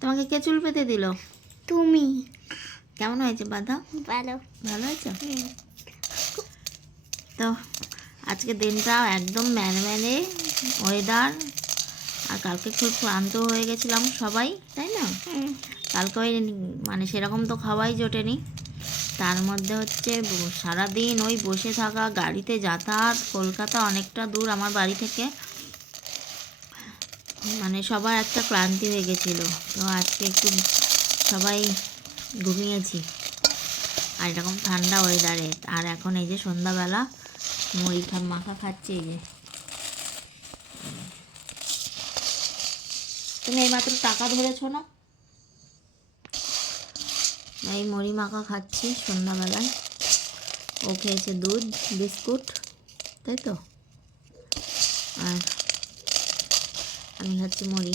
তোমাকে কে চুল পেতে দিল? তুমি। কেমন হয়েছে বাঁধা? ভালো। ভালো হয়েছে। তো আজকে দিনটা একদম ম্যানম্যানে ওয়েদার, আর কালকে খুব ক্লান্ত হয়ে গেছিলাম সবাই, তাই না? কালকে ওই মানে সেরকম তো খাওয়াই জোটেনি, তার মধ্যে হচ্ছে সারাদিন ওই বসে থাকা, গাড়িতে যাতায়াত, কলকাতা অনেকটা দূর আমার বাড়ি থেকে, মানে সবার একটা ক্লান্তি হয়ে গেছিলো। তো আজকে একটু সবাই ঘুমিয়েছি, আর এরকম ঠান্ডা ওয়েদারে। আর এখন এই যে সন্ধ্যাবেলা মুড়ি মাখা খাচ্ছি। এই যে তুমি এইমাত্র টাকা ধরেছো না, এই মুড়ি মাখা খাচ্ছি সন্ধ্যাবেলায়। ও খেয়েছে দুধ বিস্কুট, তাই তো, আর আমি খাচ্ছি মুড়ি।